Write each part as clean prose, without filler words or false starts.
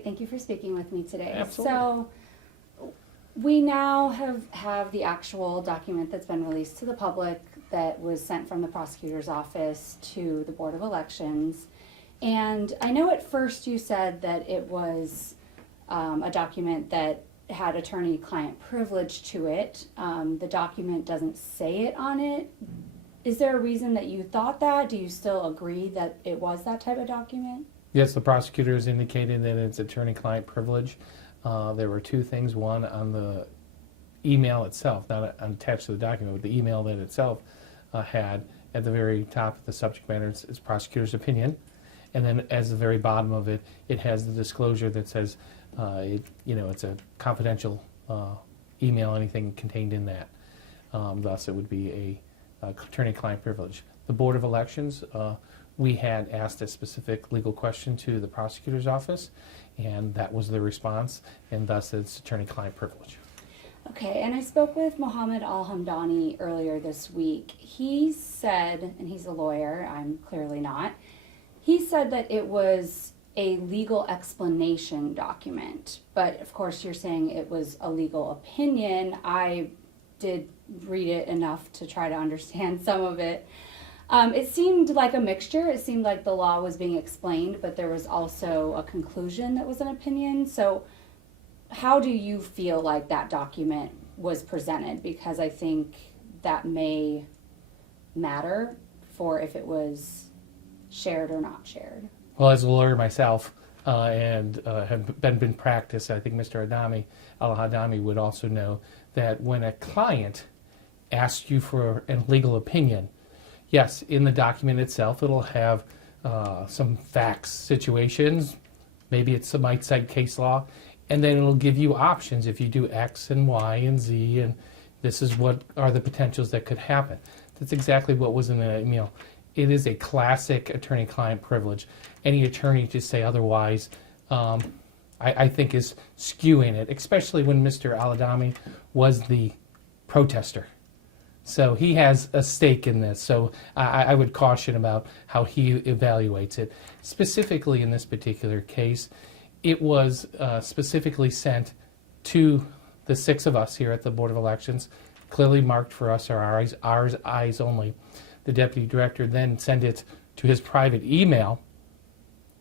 great. Thank you for speaking with me today. Absolutely. So we now have the actual document that's been released to the public that was sent from the prosecutor's office to the Board of Elections. And I know at first you said that it was a document that had attorney-client privilege to it. The document doesn't say it on it. Is there a reason that you thought that? Do you still agree that it was that type of document? Yes, the prosecutor has indicated that it's attorney-client privilege. There were two things. One, on the email itself, not attached to the document, but the email that itself had at the very top of the subject matter, it's prosecutor's opinion. And then as the very bottom of it, it has the disclosure that says, it's a confidential email, anything contained in that. Thus, it would be a attorney-client privilege. The Board of Elections, we had asked a specific legal question to the prosecutor's office, and that was the response, and thus it's attorney-client privilege. Okay, and I spoke with Mohammed Al-Hamdani earlier this week. He said, and he's a lawyer, I'm clearly not, he said that it was a legal explanation document, but of course you're saying it was a legal opinion. I did read it enough to try to understand some of it. It seemed like a mixture. It seemed like the law was being explained, but there was also a conclusion that was an opinion. So how do you feel like that document was presented? Because I think that may matter for if it was shared or not shared. Well, as a lawyer myself, and have been in practice, I think Mr. Al-Hadami would also know that when a client asks you for a legal opinion, yes, in the document itself, it'll have some facts, situations, maybe it might cite case law, and then it'll give you options if you do X and Y and Z, and this is what are the potentials that could happen. That's exactly what was in the email. It is a classic attorney-client privilege. Any attorney to say otherwise, I think is skewing it, especially when Mr. Al-Hadami was the protester. So he has a stake in this, so I would caution about how he evaluates it. Specifically in this particular case, it was specifically sent to the 6 of us here at the Board of Elections, clearly marked for us, our eyes only. The deputy director then sent it to his private email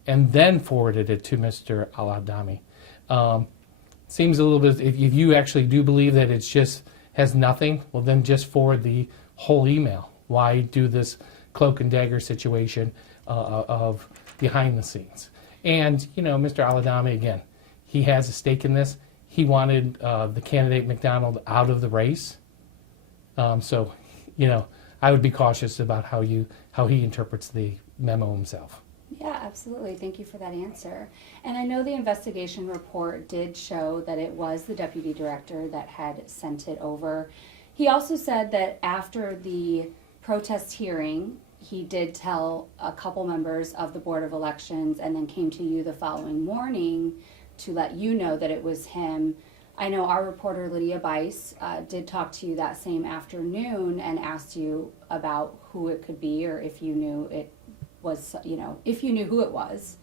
and then forwarded it to Mr. Al-Hadami. Seems a little bit, if you actually do believe that it's just has nothing, well then just forward the whole email. Why do this cloak and dagger situation of behind the scenes? And, Mr. Al-Hadami, again, he has a stake in this. He wanted the candidate McDonald out of the race. So, I would be cautious about how he interprets the memo himself. Yeah, absolutely. Thank you for that answer. And I know the investigation report did show that it was the deputy director that had sent it over. He also said that after the protest hearing, he did tell a couple members of the Board of Elections and then came to you the following morning to let you know that it was him. I know our reporter Lydia Bice did talk to you that same afternoon and asked you about who it could be or if you knew it was, if you knew who it was.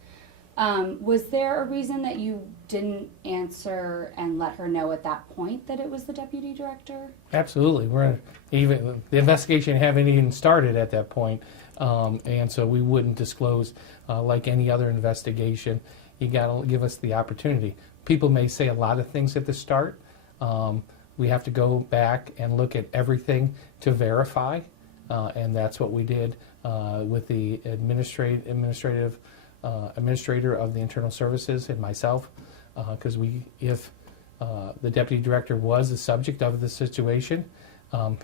Was there a reason that you didn't answer and let her know at that point that it was the deputy director? Absolutely. The investigation haven't even started at that point, and so we wouldn't disclose like any other investigation. You got to give us the opportunity. People may say a lot of things at the start. We have to go back and look at everything to verify, and that's what we did with the administrator of the Internal Services and myself, because if the deputy director was the subject of the situation,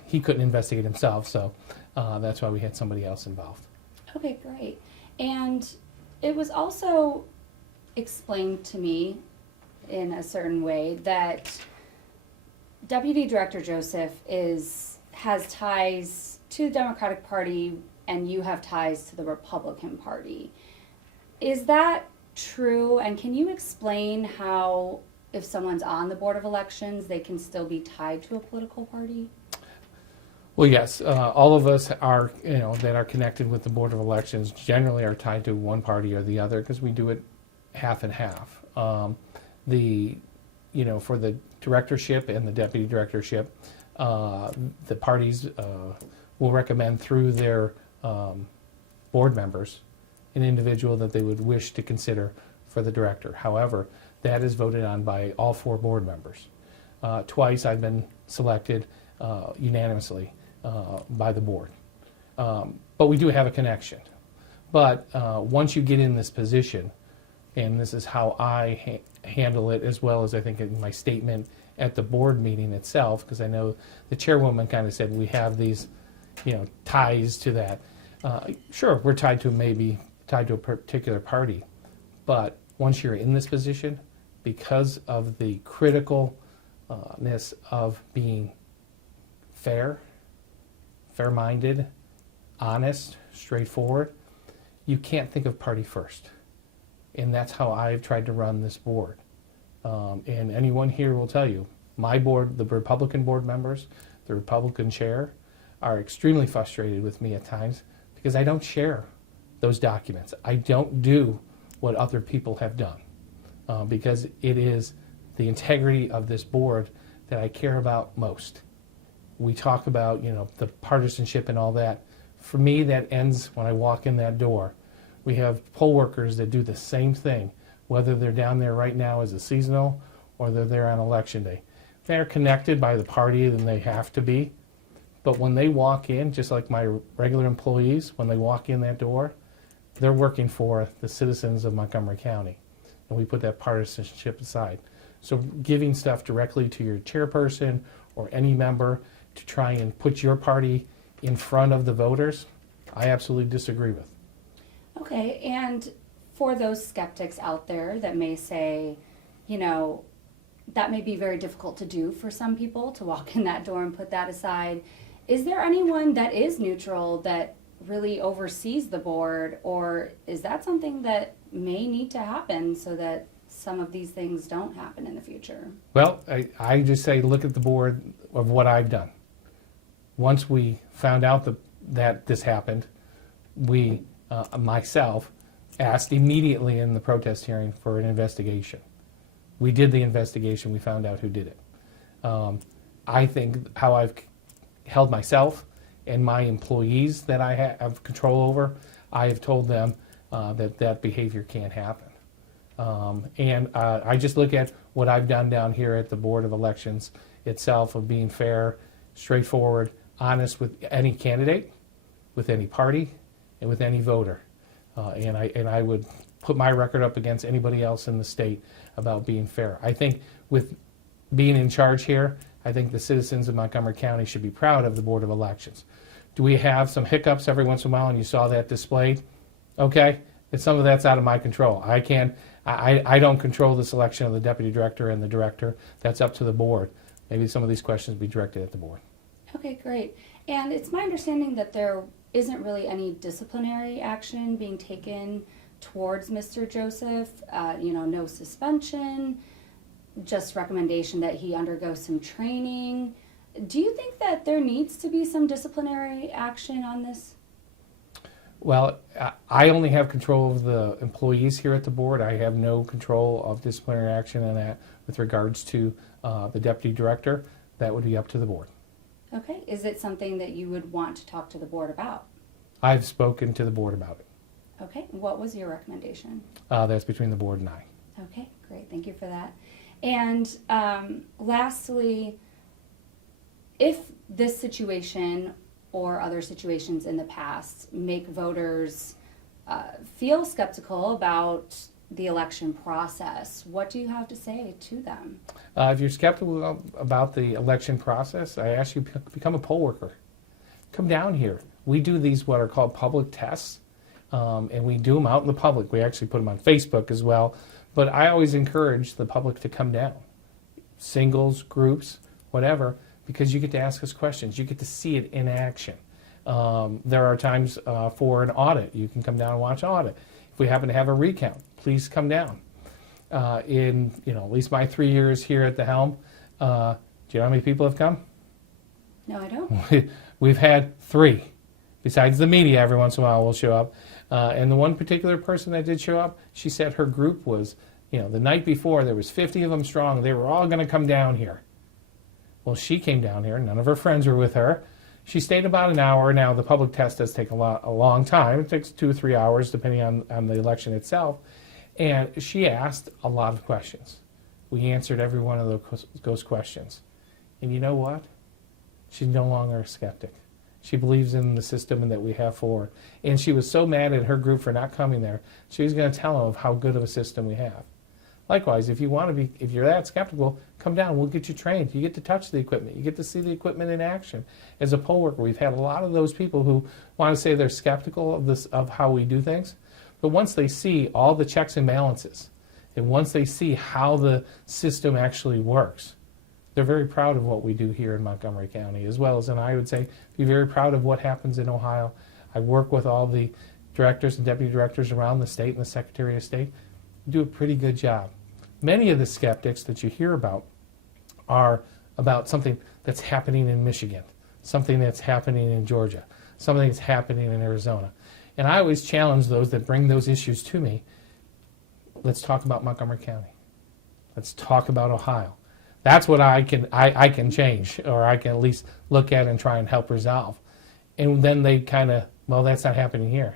he couldn't investigate himself, so that's why we had somebody else involved. Okay, great. And it was also explained to me in a certain way that Deputy Director Joseph has ties to the Democratic Party and you have ties to the Republican Party. Is that true? And can you explain how, if someone's on the Board of Elections, they can still be tied to a political party? Well, yes. All of us are, that are connected with the Board of Elections generally are tied to one party or the other because we do it half and half. For the directorship and the deputy directorship, the parties will recommend through their board members an individual that they would wish to consider for the director. However, that is voted on by all 4 board members. Twice I've been selected unanimously by the board. But we do have a connection. But once you get in this position, and this is how I handle it, as well as I think in my statement at the board meeting itself, because I know the chairwoman kind of said we have these, ties to that. Sure, we're tied to a particular party, but once you're in this position, because of the criticalness of being fair-minded, honest, straightforward, you can't think of party first. And that's how I've tried to run this board. And anyone here will tell you, my board, the Republican board members, the Republican chair, are extremely frustrated with me at times because I don't share those documents. I don't do what other people have done because it is the integrity of this board that I care about most. We talk about, the partisanship and all that. For me, that ends when I walk in that door. We have poll workers that do the same thing, whether they're down there right now as a seasonal or they're there on election day. They're connected by the party, then they have to be. But when they walk in, just like my regular employees, when they walk in that door, they're working for the citizens of Montgomery County. And we put that partisanship aside. So giving stuff directly to your chairperson or any member to try and put your party in front of the voters, I absolutely disagree with. Okay, and for those skeptics out there that may say, that may be very difficult to do for some people to walk in that door and put that aside, is there anyone that is neutral that really oversees the board, or is that something that may need to happen so that some of these things don't happen in the future? Well, I just say look at the board of what I've done. Once we found out that this happened, myself asked immediately in the protest hearing for an investigation. We did the investigation. We found out who did it. I think how I've held myself and my employees that I have control over, I have told them that behavior can't happen. I just look at what I've done down here at the Board of Elections itself of being fair, straightforward, honest with any candidate, with any party, and with any voter. And I would put my record up against anybody else in the state about being fair. I think with being in charge here, I think the citizens of Montgomery County should be proud of the Board of Elections. Do we have some hiccups every once in a while, and you saw that displayed? Okay, and some of that's out of my control. I don't control the selection of the deputy director and the director. That's up to the board. Maybe some of these questions be directed at the board. Okay, great. And it's my understanding that there isn't really any disciplinary action being taken towards Mr. Joseph. No suspension, just recommendation that he undergo some training. Do you think that there needs to be some disciplinary action on this? Well, I only have control of the employees here at the board. I have no control of disciplinary action in that with regards to the deputy director. That would be up to the board. Okay. Is it something that you would want to talk to the board about? I've spoken to the board about it. Okay. What was your recommendation? That's between the board and I. Okay, great. Thank you for that. And lastly, if this situation or other situations in the past make voters feel skeptical about the election process, what do you have to say to them? If you're skeptical about the election process, I ask you to become a poll worker. Come down here. We do these what are called public tests, and we do them out in the public. We actually put them on Facebook as well. But I always encourage the public to come down, singles, groups, whatever, because you get to ask us questions. You get to see it in action. There are times for an audit. You can come down and watch an audit. If we happen to have a recount, please come down. In at least my 3 years here at the helm, do you know how many people have come? No, I don't. We've had 3. Besides the media, every once in a while will show up. And the one particular person that did show up, she said her group was, The night before, there was 50 of them strong. They were all going to come down here. Well, she came down here. None of her friends were with her. She stayed about an hour. Now, the public test does take a long time. It takes 2 or 3 hours, depending on the election itself. And she asked a lot of questions. We answered every one of those questions. And you know what? She's no longer a skeptic. She believes in the system and that we have for her. And she was so mad at her group for not coming there, she was going to tell them of how good of a system we have. Likewise, if you're that skeptical, come down. We'll get you trained. You get to touch the equipment. You get to see the equipment in action. As a poll worker, we've had a lot of those people who want to say they're skeptical of how we do things. But once they see all the checks and balances, and once they see how the system actually works, they're very proud of what we do here in Montgomery County, as well as, and I would say, be very proud of what happens in Ohio. I work with all the directors and deputy directors around the state and the Secretary of State. We do a pretty good job. Many of the skeptics that you hear about are about something that's happening in Michigan, something that's happening in Georgia, something that's happening in Arizona. And I always challenge those that bring those issues to me. Let's talk about Montgomery County. Let's talk about Ohio. That's what I can change, or I can at least look at and try and help resolve. And then they kind of, well, that's not happening here.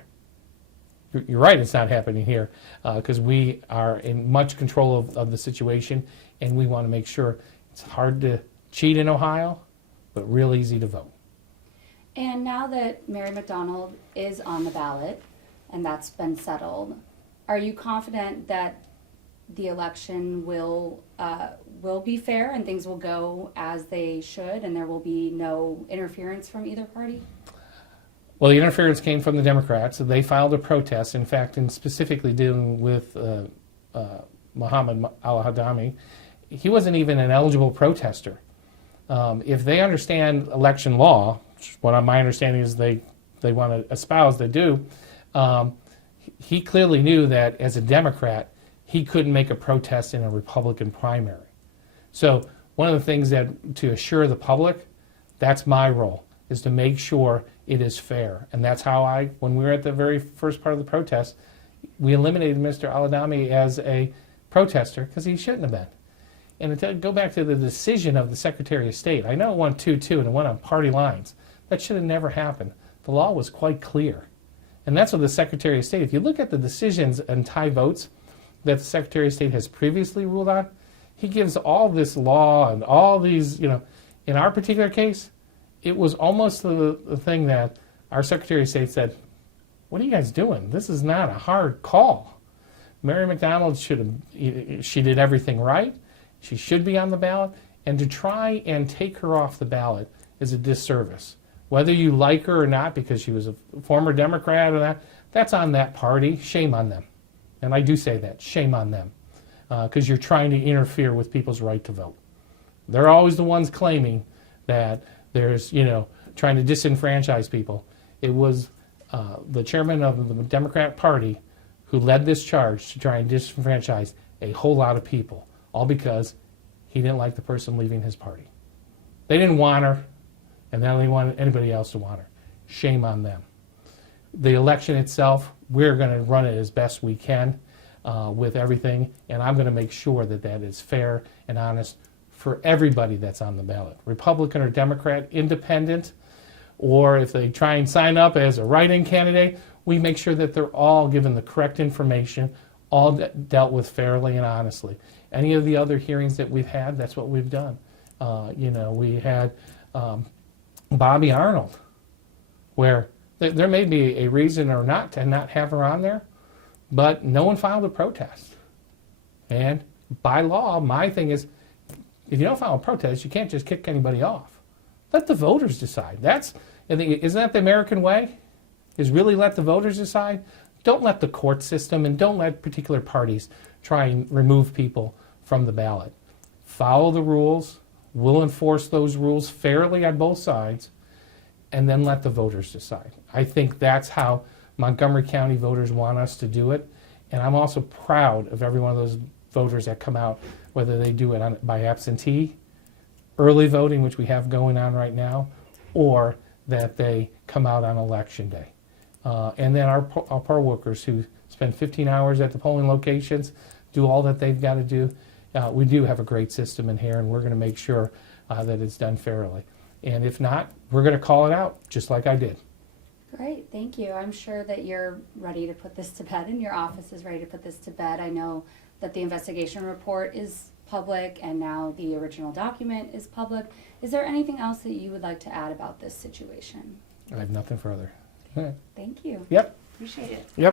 You're right, it's not happening here, because we are in much control of the situation, and we want to make sure it's hard to cheat in Ohio, but real easy to vote. And now that Mary McDonald is on the ballot, and that's been settled, are you confident that the election will be fair and things will go as they should, and there will be no interference from either party? Well, the interference came from the Democrats. They filed a protest, in fact, and specifically dealing with Mohammed al-Hadami. He wasn't even an eligible protester. If they understand election law, what my understanding is they want to espouse, they do, he clearly knew that as a Democrat, he couldn't make a protest in a Republican primary. So one of the things that, to assure the public, that's my role, is to make sure it is fair. And that's how when we were at the very first part of the protest, we eliminated Mr. Al-Adami as a protester because he shouldn't have been. And to go back to the decision of the Secretary of State, I know it won 2-2 and it went on party lines. That should have never happened. The law was quite clear. And that's what the Secretary of State, if you look at the decisions and tie votes that the Secretary of State has previously ruled on, he gives all this law and all these, in our particular case, it was almost the thing that our Secretary of State said, what are you guys doing? This is not a hard call. Mary McDonald she did everything right. She should be on the ballot. And to try and take her off the ballot is a disservice. Whether you like her or not, because she was a former Democrat or not, that's on that party. Shame on them. And I do say that. Shame on them. Because you're trying to interfere with people's right to vote. They're always the ones claiming that there's, trying to disenfranchise people. It was the chairman of the Democrat Party who led this charge to try and disenfranchise a whole lot of people, all because he didn't like the person leaving his party. They didn't want her, and they didn't want anybody else to want her. Shame on them. The election itself, we're going to run it as best we can with everything, and I'm going to make sure that that is fair and honest for everybody that's on the ballot, Republican or Democrat, independent, or if they try and sign up as a write-in candidate, we make sure that they're all given the correct information, all dealt with fairly and honestly. Any of the other hearings that we've had, that's what we've done. We had Bobby Arnold, where there may be a reason or not to not have her on there, but no one filed a protest. And by law, my thing is, if you don't file a protest, you can't just kick anybody off. Let the voters decide. Isn't that the American way? Is really let the voters decide? Don't let the court system and don't let particular parties try and remove people from the ballot. Follow the rules. We'll enforce those rules fairly on both sides, and then let the voters decide. I think that's how Montgomery County voters want us to do it, and I'm also proud of every one of those voters that come out, whether they do it by absentee, early voting, which we have going on right now, or that they come out on election day. And then our poll workers who spend 15 hours at the polling locations, do all that they've got to do. We do have a great system in here, and we're going to make sure that it's done fairly. And if not, we're going to call it out, just like I did. Great, thank you. I'm sure that you're ready to put this to bed and your office is ready to put this to bed. I know that the investigation report is public and now the original document is public. Is there anything else that you would like to add about this situation? I have nothing further. Thank you. Yep. Appreciate it. Yep.